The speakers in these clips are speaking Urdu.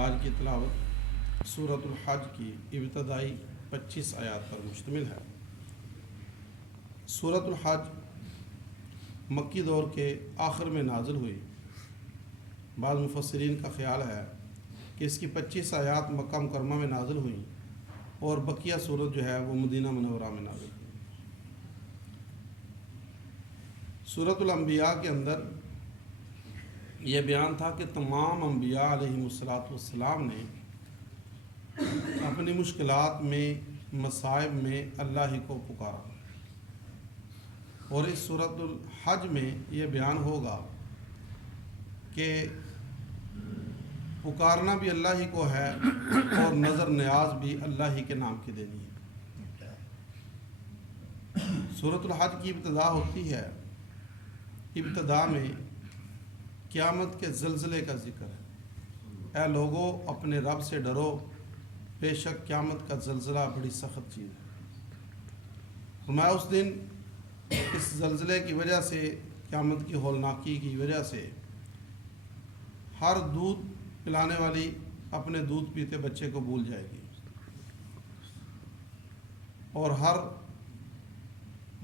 آج کی تلاوت سورۃ الحج کی ابتدائی 25 آیات پر مشتمل ہے۔ سورۃ الحج مکی دور کے آخر میں نازل ہوئی۔ بعض مفسرین کا خیال ہے کہ اس کی 25 آیات مکہ مکرمہ میں نازل ہوئیں اور بقیہ سورت جو ہے وہ مدینہ منورہ میں نازل ہوئی۔ سورۃ الانبیاء کے اندر یہ بیان تھا کہ تمام انبیاء علیہم السلام نے اپنی مشکلات میں، مصائب میں اللہ ہی کو پکارا، اور اس سورۃ الحج میں یہ بیان ہوگا کہ پکارنا بھی اللہ ہی کو ہے اور نظر نیاز بھی اللہ ہی کے نام کی دینی ہے۔ سورۃ الحج کی ابتدا ہوتی ہے، ابتدا میں قیامت کے زلزلے کا ذکر ہے۔ اے لوگو اپنے رب سے ڈرو، بے شک قیامت کا زلزلہ بڑی سخت چیز ہے۔ فرمایا اس دن اس زلزلے کی وجہ سے، قیامت کی ہولناکی کی وجہ سے، ہر دودھ پلانے والی اپنے دودھ پیتے بچے کو بھول جائے گی اور ہر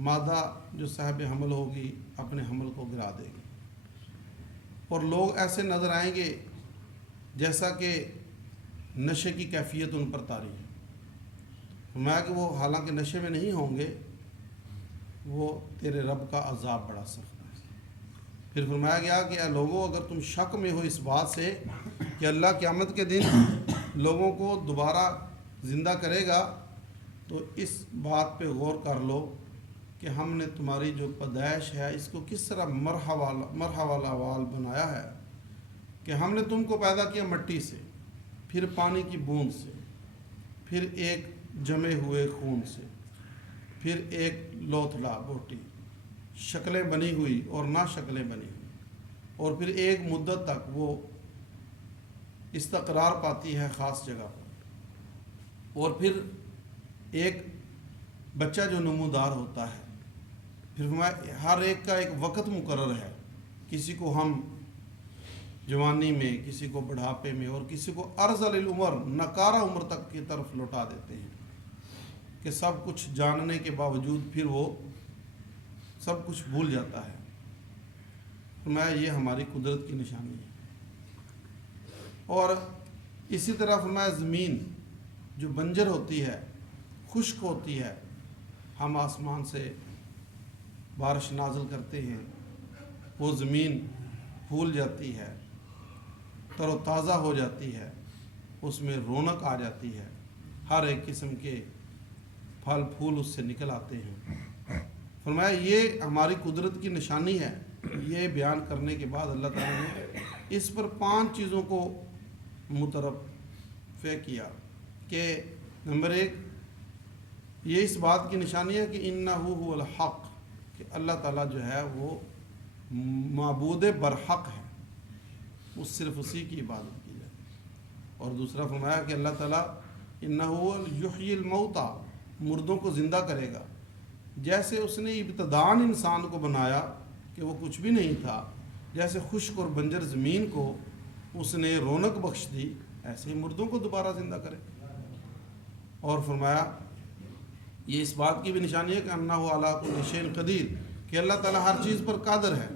مادہ جو صاحب حمل ہوگی اپنے حمل کو گرا دے گی، اور لوگ ایسے نظر آئیں گے جیسا کہ نشے کی کیفیت ان پر طاری ہے۔ فرمایا کہ وہ حالانکہ نشے میں نہیں ہوں گے، وہ تیرے رب کا عذاب بڑا سخت ہے۔ پھر فرمایا گیا کہ اے لوگوں اگر تم شک میں ہو اس بات سے کہ اللہ قیامت کے دن لوگوں کو دوبارہ زندہ کرے گا، تو اس بات پہ غور کر لو کہ ہم نے تمہاری جو پیدائش ہے اس کو کس طرح مرحلہ وال بنایا ہے، کہ ہم نے تم کو پیدا کیا مٹی سے، پھر پانی کی بوند سے، پھر ایک جمے ہوئے خون سے، پھر ایک لوتھڑا بوٹی، شکلیں بنی ہوئی اور نہ شکلیں بنی ہوئی، اور پھر ایک مدت تک وہ استقرار پاتی ہے خاص جگہ پر، اور پھر ایک بچہ جو نمودار ہوتا ہے۔ پھر ہر ایک کا ایک وقت مقرر ہے، کسی کو ہم جوانی میں، کسی کو بڑھاپے میں، اور کسی کو ارذل العمر نکارہ عمر تک کی طرف لوٹا دیتے ہیں کہ سب کچھ جاننے کے باوجود پھر وہ سب کچھ بھول جاتا ہے۔ فرمایا یہ ہماری قدرت کی نشانی ہے۔ اور اسی طرح فرمایا زمین جو بنجر ہوتی ہے، خشک ہوتی ہے، ہم آسمان سے بارش نازل کرتے ہیں، وہ زمین پھول جاتی ہے، تر و تازہ ہو جاتی ہے، اس میں رونق آ جاتی ہے، ہر ایک قسم کے پھل پھول اس سے نکل آتے ہیں۔ فرمایا یہ ہماری قدرت کی نشانی ہے۔ یہ بیان کرنے کے بعد اللہ تعالیٰ نے اس پر 5 چیزوں کو مترفع کیا کہ نمبر 1 یہ اس بات کی نشانی ہے کہ انہ هو الحق، کہ اللہ تعالیٰ جو ہے وہ معبود برحق ہے، وہ صرف اسی کی عبادت کی جائے۔ اور دوسرا فرمایا کہ اللہ تعالیٰ انہ یحیی الموتیٰ، مردوں کو زندہ کرے گا، جیسے اس نے ابتداً انسان کو بنایا کہ وہ کچھ بھی نہیں تھا، جیسے خشک اور بنجر زمین کو اس نے رونق بخش دی، ایسے ہی مردوں کو دوبارہ زندہ کرے۔ اور فرمایا یہ اس بات کی بھی نشانی ہے کہ انہ علی کل شیء قدیر، کہ اللہ تعالیٰ ہر چیز پر قادر ہے۔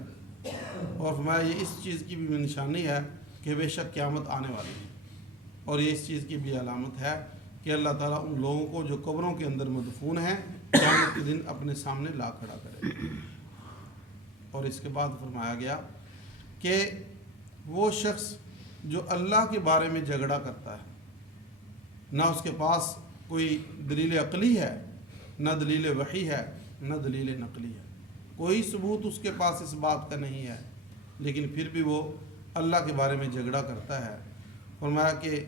اور فرمایا یہ اس چیز کی بھی نشانی ہے کہ بے شک قیامت آنے والی ہے، اور یہ اس چیز کی بھی علامت ہے کہ اللہ تعالیٰ ان لوگوں کو جو قبروں کے اندر مدفون ہیں قیامت کے دن اپنے سامنے لا کھڑا کرے گا۔ اور اس کے بعد فرمایا گیا کہ وہ شخص جو اللہ کے بارے میں جھگڑا کرتا ہے، نہ اس کے پاس کوئی دلیل عقلی ہے، نہ دلیل وحی ہے، نہ دلیل نقلی ہے، کوئی ثبوت اس کے پاس اس بات کا نہیں ہے، لیکن پھر بھی وہ اللہ کے بارے میں جھگڑا کرتا ہے۔ فرمایا کہ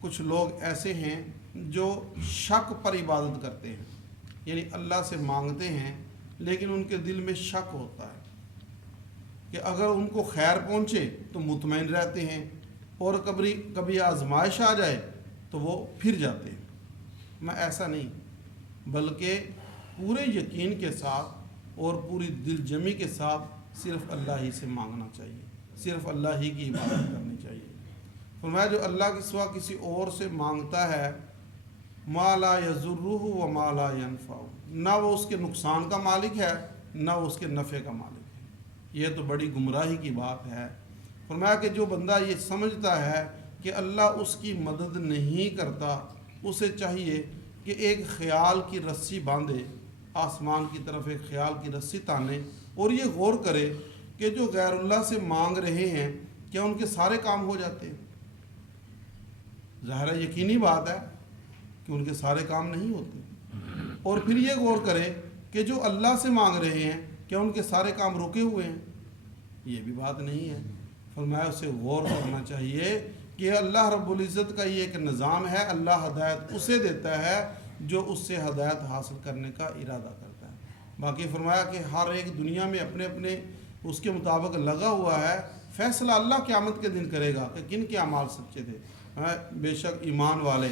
کچھ لوگ ایسے ہیں جو شک پر عبادت کرتے ہیں، یعنی اللہ سے مانگتے ہیں لیکن ان کے دل میں شک ہوتا ہے کہ اگر ان کو خیر پہنچے تو مطمئن رہتے ہیں، اور کبھی آزمائش آ جائے تو وہ پھر جاتے ہیں۔ میں ایسا نہیں، بلکہ پورے یقین کے ساتھ اور پوری دل جمی کے ساتھ صرف اللہ ہی سے مانگنا چاہیے، صرف اللہ ہی کی عبادت کرنی چاہیے۔ فرمایا جو اللہ کے سوا کسی اور سے مانگتا ہے ما لا یضرہ و ما لا ینفع، نہ وہ اس کے نقصان کا مالک ہے نہ وہ اس کے نفع کا مالک ہے، یہ تو بڑی گمراہی کی بات ہے۔ فرمایا کہ جو بندہ یہ سمجھتا ہے کہ اللہ اس کی مدد نہیں کرتا، اسے چاہیے کہ ایک خیال کی رسی باندھے، آسمان کی طرف ایک خیال کی رسی تانے، اور یہ غور کرے کہ جو غیر اللہ سے مانگ رہے ہیں کیا ان کے سارے کام ہو جاتے ہیں؟ ظاہر ہے یقینی بات ہے کہ ان کے سارے کام نہیں ہوتے۔ اور پھر یہ غور کرے کہ جو اللہ سے مانگ رہے ہیں کیا ان کے سارے کام رکے ہوئے ہیں؟ یہ بھی بات نہیں ہے۔ فرمایا اسے غور کرنا چاہیے کہ اللہ رب العزت کا یہ ایک نظام ہے، اللہ ہدایت اسے دیتا ہے جو اس سے ہدایت حاصل کرنے کا ارادہ کرتا ہے۔ باقی فرمایا کہ ہر ایک دنیا میں اپنے اپنے اس کے مطابق لگا ہوا ہے، فیصلہ اللہ قیامت کے دن کرے گا کہ کن کے اعمال سچے تھے۔ بے شک ایمان والے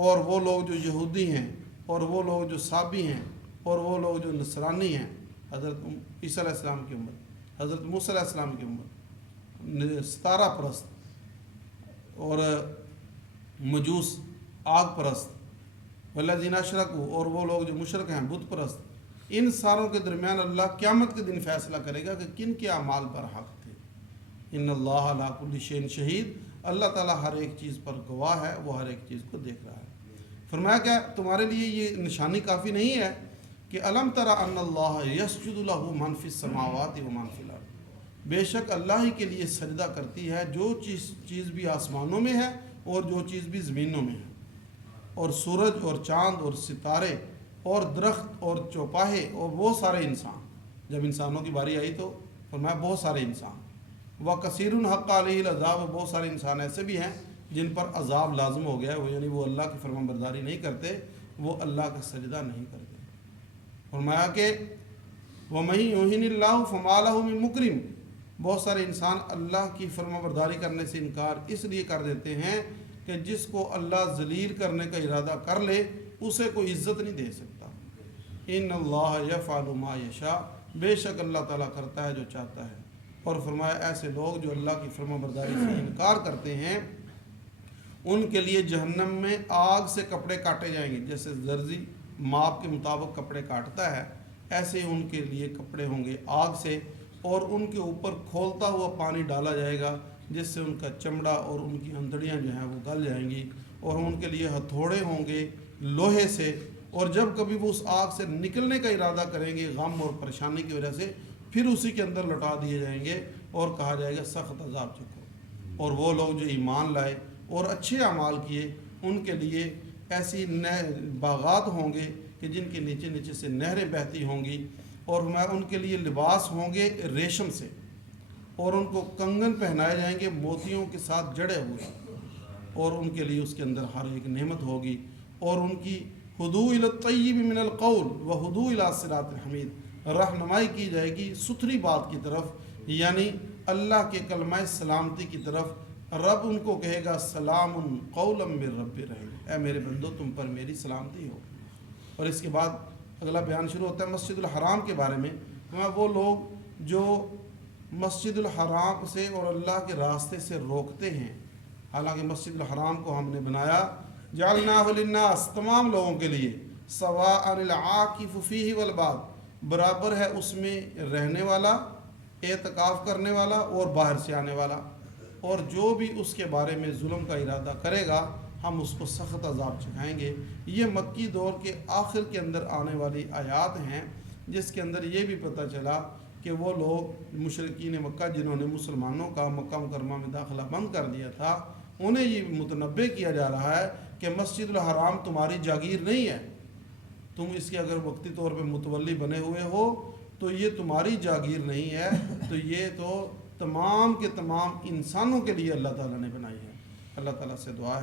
اور وہ لوگ جو یہودی ہیں اور وہ لوگ جو صابی ہیں اور وہ لوگ جو نصرانی ہیں، حضرت عیسیٰ علیہ السلام کی امت، حضرت موسیٰ علیہ السلام کی امت، ستارہ پرست اور مجوس آگ پرست، والذین اشرکوا، اور وہ لوگ جو مشرک ہیں بت پرست، ان ساروں کے درمیان اللہ قیامت کے دن فیصلہ کرے گا کہ کن کے اعمال پر حق تھے۔ ان اللہ علی کل شیء شہید، اللہ تعالیٰ ہر ایک چیز پر گواہ ہے، وہ ہر ایک چیز کو دیکھ رہا ہے۔ فرمایا کیا تمہارے لیے یہ نشانی کافی نہیں ہے کہ الم تر ان اللہ یسجد لہ من فی السماوات و من فی الارض، بے شک اللہ ہی کے لیے سجدہ کرتی ہے جو چیز بھی آسمانوں میں ہے اور جو چیز بھی زمینوں میں ہے، اور سورج اور چاند اور ستارے اور درخت اور چوپاہے اور بہت سارے انسان۔ جب انسانوں کی باری آئی تو فرمایا بہت سارے انسان، وَكَثِيرٌ حَقَّ عَلَيْهِ الْعَذَابُ، بہت سارے انسان ایسے بھی ہیں جن پر عذاب لازم ہو گیا ہے، وہ یعنی وہ اللہ کی فرمان برداری نہیں کرتے، وہ اللہ کا سجدہ نہیں کرتے۔ فرمایا کہ وَمَن يُهِنِ اللَّهُ فَمَا لَهُ مِن مُكْرِمٍ، بہت سارے انسان اللہ کی فرمان برداری کرنے سے انکار اس لیے کر دیتے ہیں کہ جس کو اللہ ذلیل کرنے کا ارادہ کر لے اسے کوئی عزت نہیں دے سکتا۔ ان اللہ یفعل ما یشاء، بے شک اللہ تعالیٰ کرتا ہے جو چاہتا ہے۔ اور فرمایا ایسے لوگ جو اللہ کی فرما برداری سے انکار کرتے ہیں ان کے لیے جہنم میں آگ سے کپڑے کاٹے جائیں گے، جیسے درزی ماپ کے مطابق کپڑے کاٹتا ہے ایسے ہی ان کے لیے کپڑے ہوں گے آگ سے، اور ان کے اوپر کھولتا ہوا پانی ڈالا جائے گا جس سے ان کا چمڑا اور ان کی اندڑیاں جو ہیں وہ گل جائیں گی، اور ان کے لیے ہتھوڑے ہوں گے لوہے سے، اور جب کبھی وہ اس آگ سے نکلنے کا ارادہ کریں گے غم اور پریشانی کی وجہ سے پھر اسی کے اندر لٹا دیے جائیں گے اور کہا جائے گا سخت عذاب چکو۔ اور وہ لوگ جو ایمان لائے اور اچھے اعمال کیے ان کے لیے ایسی باغات ہوں گے کہ جن کے نیچے نیچے سے نہریں بہتی ہوں گی، اور ان کے لیے لباس ہوں گے ریشم سے، اور ان کو کنگن پہنائے جائیں گے موتیوں کے ساتھ جڑے ہوئے، اور ان کے لیے اس کے اندر ہر ایک نعمت ہوگی، اور ان کی ہدوء الی الطیب من القول و ہدوء الی صراط الحمید، رہنمائی کی جائے گی ستھری بات کی طرف، یعنی اللہ کے کلمہ سلامتی کی طرف۔ رب ان کو کہے گا سلام قولا من رب رحیم، اے میرے بندو تم پر میری سلامتی ہو۔ اور اس کے بعد اگلا بیان شروع ہوتا ہے مسجد الحرام کے بارے میں۔ وہ لوگ جو مسجد الحرام سے اور اللہ کے راستے سے روکتے ہیں، حالانکہ مسجد الحرام کو ہم نے بنایا جعلناہ للناس، تمام لوگوں کے لیے، سواء العاکف فیہ والباد، برابر ہے اس میں رہنے والا، اعتکاف کرنے والا اور باہر سے آنے والا، اور جو بھی اس کے بارے میں ظلم کا ارادہ کرے گا ہم اس کو سخت عذاب چکھائیں گے۔ یہ مکی دور کے آخر کے اندر آنے والی آیات ہیں جس کے اندر یہ بھی پتہ چلا کہ وہ لوگ مشرکین مکہ جنہوں نے مسلمانوں کا مکہ مکرمہ میں داخلہ بند کر دیا تھا، انہیں یہ متنبہ کیا جا رہا ہے کہ مسجد الحرام تمہاری جاگیر نہیں ہے، تم اس کے اگر وقتی طور پہ متولی بنے ہوئے ہو تو یہ تمہاری جاگیر نہیں ہے، تو یہ تو تمام کے تمام انسانوں کے لیے اللہ تعالیٰ نے بنائی ہے۔ اللہ تعالیٰ سے دعا ہے